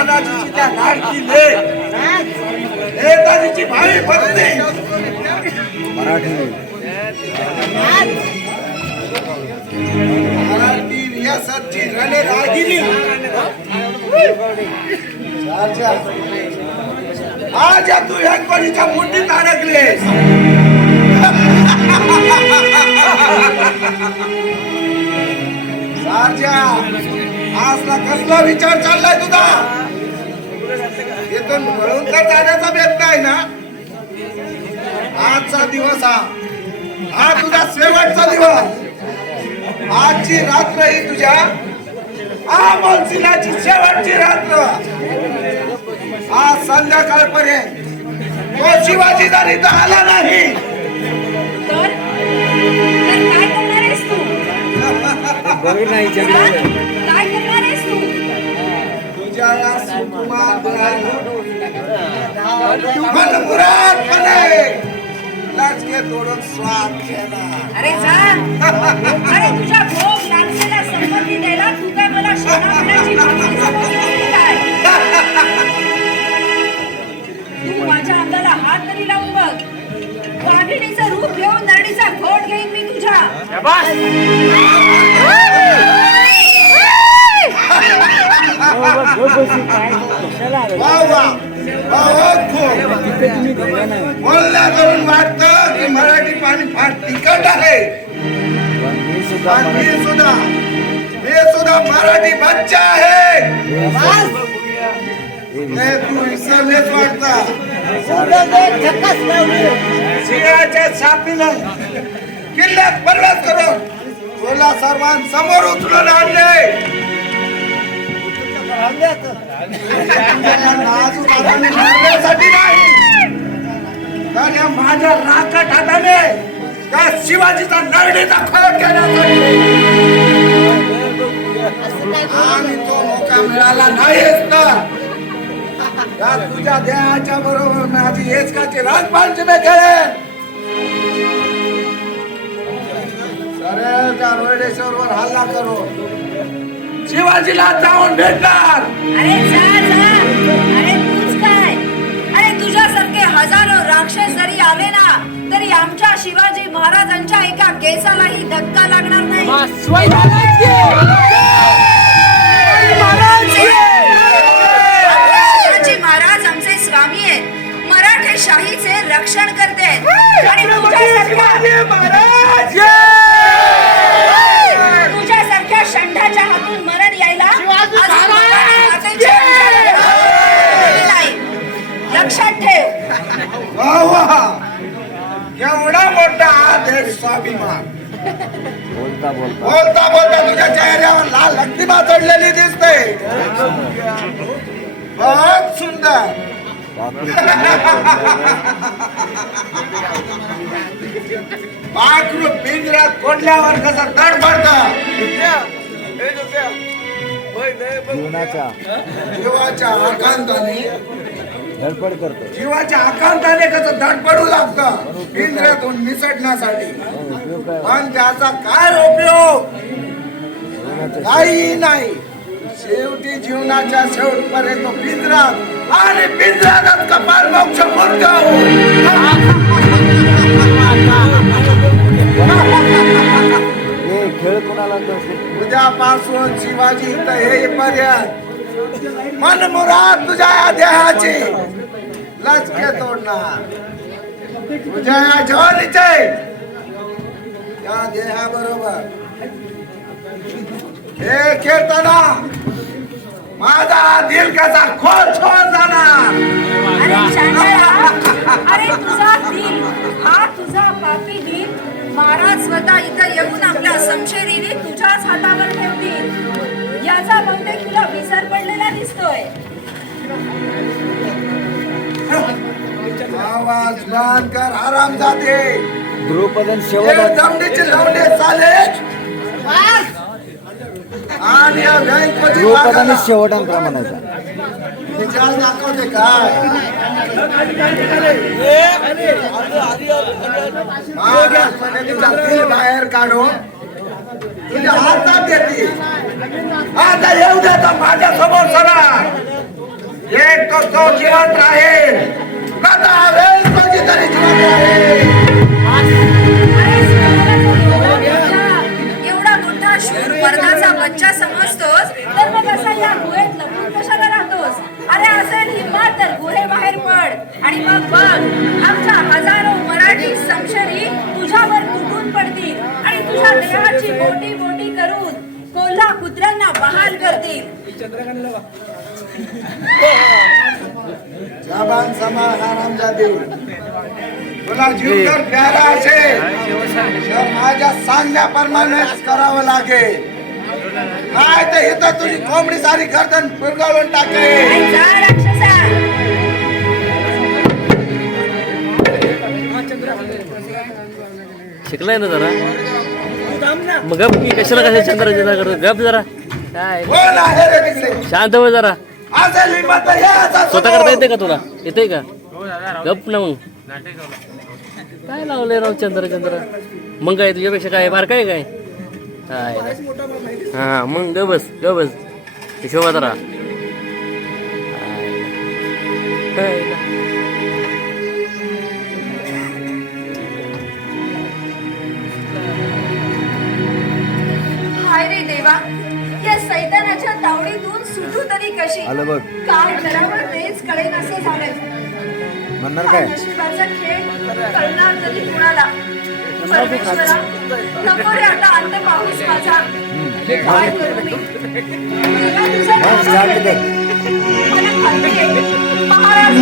तानाजीची त्या लाडकी ले नेताजीची भावी पत्नी. मराठी रियासतची रणरागिणी आज या तू यंगपणीच्या मुठीत अडकलेस? आजला कसला विचार चाललाय तुझा? इथून पळून तर जाण्याचा बेत नाही ना? आजचा दिवस हा. हा तुझा शेवटचा दिवस. आजची रात्र ही तुझ्या आमोलसिलाची शेवटची रात्र. आज संध्याकाळपर्यंत तो शिवाजी जर इथं आला नाही. तर? तर काय करणार आहेस तू? सांग, काय करणार आहेस तू? तुझ्या या सुकुमार तोडून स्वाद घेणार अरे जा. अरे तुझ्या भोग लागलेल्या संपत्ती द्यायला तू काय मला तू माझ्या अंगाला हात तरी लावून बघ. वाघिणीचं रूप घेऊन नरडीचा घोट घेईन मी तुझ्या. करून वाटतं की मराठी पाणी फार तिखट आहे. मी सुद्धा मी सुद्धा मराठी बच्चा आहे. तू विसरलेच वाटतं. सिंहाच्या छापीनं किल्ल्यात प्रवेश करून तुला सर्वांसमोर उचलून आणले. मारण्यासाठी नाही तर या माझ्या राकट हाताने त्या शिवाजीचा नरडीचा खोट केला आणि तो मोका मिळाला नाहीच तर या तुझ्या देहाच्या बरोबर माझी एचकाची रंगपंचमी खेळेन सरळ त्या रोडेश्वरवर हल्ला करू. शिवाजीला जाऊन भेटणार. अरे जा जा. अरे तूच काय? अरे तुझ्यासारखे हजारो राक्षस जरी आले ना तरी आमच्या शिवाजी महाराजांच्या एका केसालाही धक्का लागणार नाही. शिवाजी महाराज! आमचे स्वामी आहेत. मराठे शाहीचे रक्षण करते आणि तुझ्यासारख्या तुझ्यासारख्या वा वा. एवढा मोठा हा देश स्वाभिमान. बोलता बोलता. बोलता बोलता तुझ्या चेहऱ्यावर लाल लक्ष्मीमा चढलेली दिसते. बहुत सुंदर. पाखरू पिंजऱ्यात कोंडल्यावर कसं तडफडत जीवनाच्या. जीवाच्या आकांताने धडपड करतो जीवाच्या आकांताने कसं धडपडू लागतं? पिंजऱ्यातून निसटण्यासाठी पण त्याचा काय उपयोग? काही नाही. शेवटी जीवनाच्या शेवटपर्यंत पिंजरात आणि पिंजरातच कपाल मोक्ष हे उद्यापासून शिवाजी इथं येईपर्यंत मनमुराद तुझ्या या देहाची. लचके तोडणार तुझ्या या जवानीचे या देहाबरोबर. हे खेळताना माझा दिल कसा खोल छोल जाणार. अरे अरे तुझा दिल हा तुझा पापी दिल. महाराज स्वतः इथं येऊन आपल्या समशेरीने तुझ्याच हातावर ठेवतील. याचा बहुतेक आवाज बंद कर आराम जाते. द्रुपदन शेवट जमनीचे लावले चाले आणि या व्यंगपती द्रुपदाने वाघाला शेवट अंतरा म्हणायचा. निजाल दाखवते काय? महाराष्ट्राने बाहेर काढून. तुझ्या हातात देते आता येऊ दे तर माझ्यासमोर सरा. एक तो तो जिवंत राहील कधीतरी राहील एवढा मोठा- मोठा शूर वर्गाचा बच्चा समजतोस तर मग असा या गुहेत लपून कशाला राहतोस? अरे असेल हिंमत तर गुहे बाहेर पड. आणि मग बघ आमच्या हजारो मराठी समशरी तुझ्यावर तुटून पडतील आणि तुझ्या देहाची बोटी बोटी करून कोल्हा कुत्र्यांना बहाल करतील. जबान तुला जीव जर प्यारा असेल तर माझ्या सांगण्याप्रमाणेच करावं लागेल. नाही तर इथं तुझी कोंबडी सारी गर्दन पिरगाळून टाकेल. शिकलाय ना जरा? मग गप की कशाला कशा चंद्र करतो? गप जरा. काय कोण आहे रे तिकडे. शांत हो जरा. स्वतः. करता येते का तुला? येते का? गप ना मग. काय लावलंय राव चंद्र चंद्र? मग काय तुझ्यापेक्षा काय बार काय काय? काय हा मग ग बस ग बस. हिशोबात राहा. तरी कशी? आलं बघ. काय करावं तेच कळेन असं झालंय. म्हणणार काय? नशिबाचा खेळ कळणार तरी कुणाला. परमेश्वरा नको रे आता अंत पाऊस माझा. काय करू मी? मुलगा तुझा मग start नावावर कर. मला खात्री आहे महाराज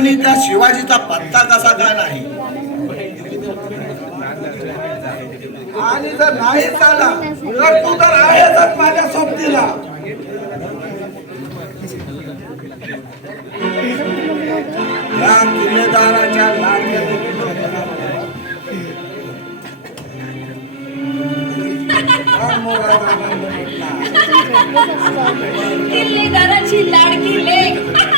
अजूनही त्या शिवाजीचा पत्ता कसा काय नाही? आणि जर नाही झाला तर तू तर आहेच माझ्या सोबतीला. या किल्लेदाराच्या लाडक्या किल्लेदाराची लाडकी लेख.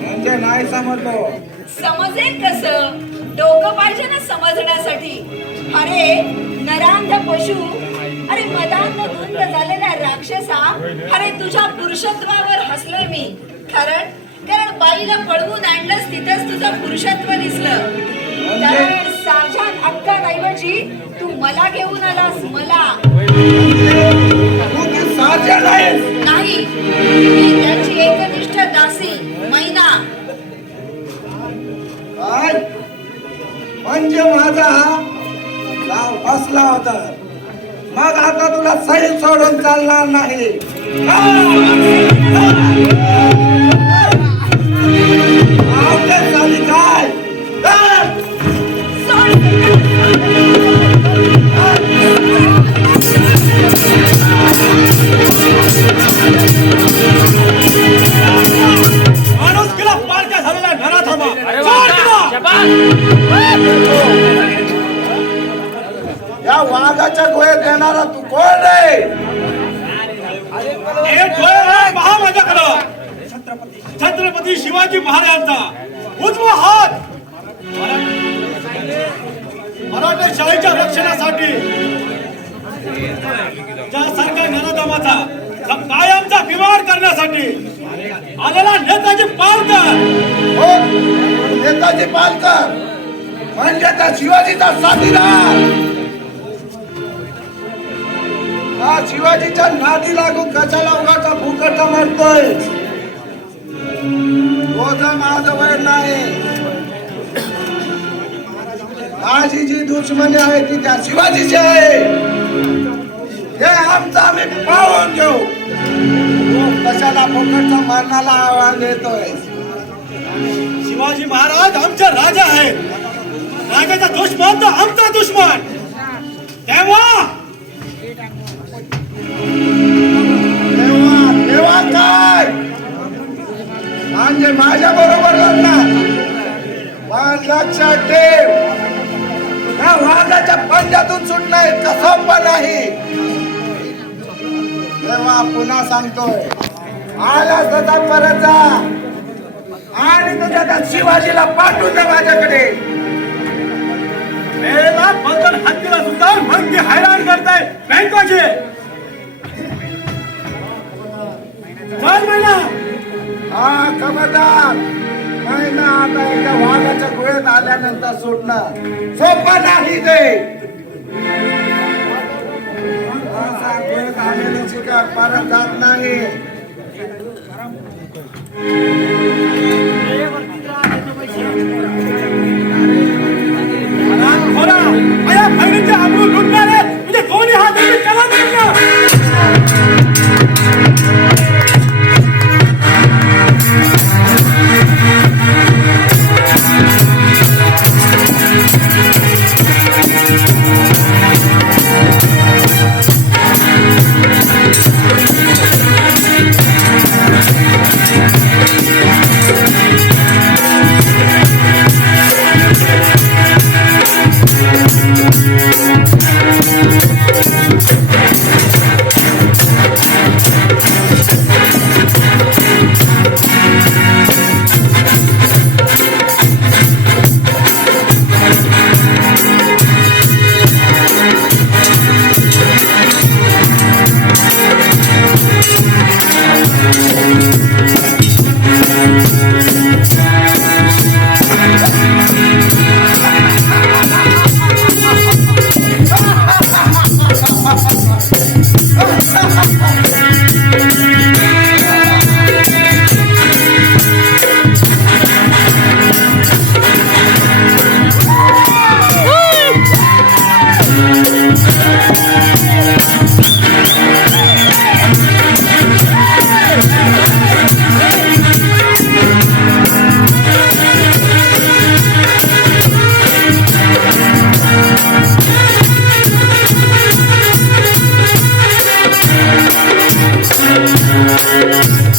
म्हणजे नाही समजलो समजेल कस डोकं पाहिजे ना समजण्यासाठी अरे नरांध पशु अरे मदांध धुंद झालेल्या राक्षसा अरे तुझ्या पुरुषत्वावर हसलोय मी कारण कारण बाईला पळवून आणलंस तिथंच तुझं पुरुषत्व दिसलं कारण साक्षात हक्काऐवजी तू मला घेऊन आलास मला. नाही मी त्याची एकनिष्ठ दासी मैना. काय म्हणजे माझा हा गाव फसला होता. मग आता तुला सैल सोडून चालणार नाही. आलेला नेताजी पालकर. हो नेताजी पालकर. म्हणजे त्या शिवाजीचा साथीदार. हा शिवाजीच्या नादी लागू कशाला उगाचा भूकट मरतोय? हो रोजा माझं वय नाही. माझी जी दुश्मनी आहे ती त्या शिवाजीची आहे. हे आमचं आम्ही पाहून घेऊ. कशाला फुकटचा मरणाला आव्हान देतोय शिवाजी महाराज आमचे राजा आहेत राजाचा दुश्मन तर आमचा दुश्मन. तेव्हा तेव्हा तेव्हा काय? म्हणजे माझ्या बरोबर लढणार. पण लक्षात ठेव. या वाघाच्या पंजातून सुटणं इतकं सोपं नाही तेव्हा पुन्हा सांगतोय. आला तसा परत जा आणि तुझ्या त्या शिवाजीला पाठवून दे माझ्याकडे. मेला बंधन हत्तीला सुद्धा मंगी हैराण करताय बँकाचे. चल महिना हा खबरदार. महिना आता एकदा वाघाच्या गुळ्यात आल्यानंतर सुटणं सोपं नाही ते. गुळ्यात आलेलं शिकार परत जात नाही. Thank you.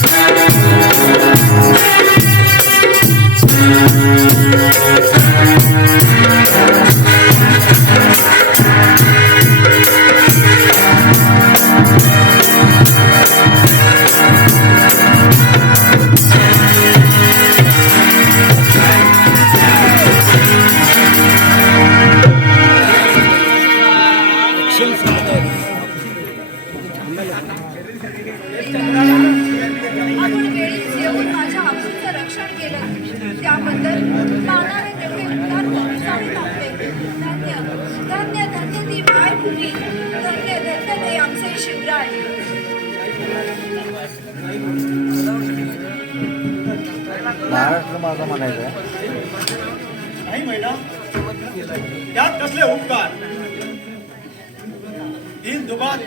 Thanks.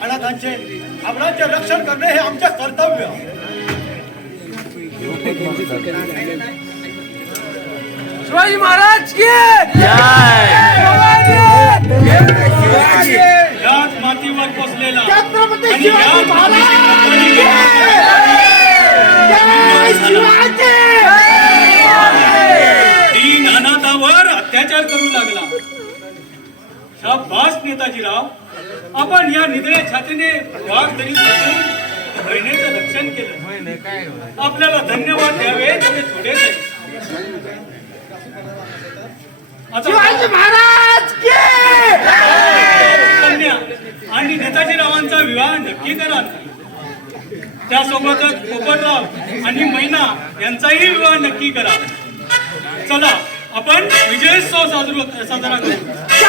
अनाथांचे आमरांचे रक्षण करणे हे आमचे कर्तव्य. शिवाजी महाराज की याच मातीवर पोचलेला. याच दीन अनाथावर अत्याचार करू लागला. शाबास नेताजीराव. आपण या निधड्या छातीने वाघ तरी बसून बहिणीचं रक्षण केलं. आपल्याला धन्यवाद द्यावे. आता महाराज कन्या आणि नेताजीरावांचा विवाह नक्की करा. त्यासोबतच पोपटराव आणि मैना यांचाही विवाह नक्की करा. चला आपण विजयोत्सव साजरा साजरा करू.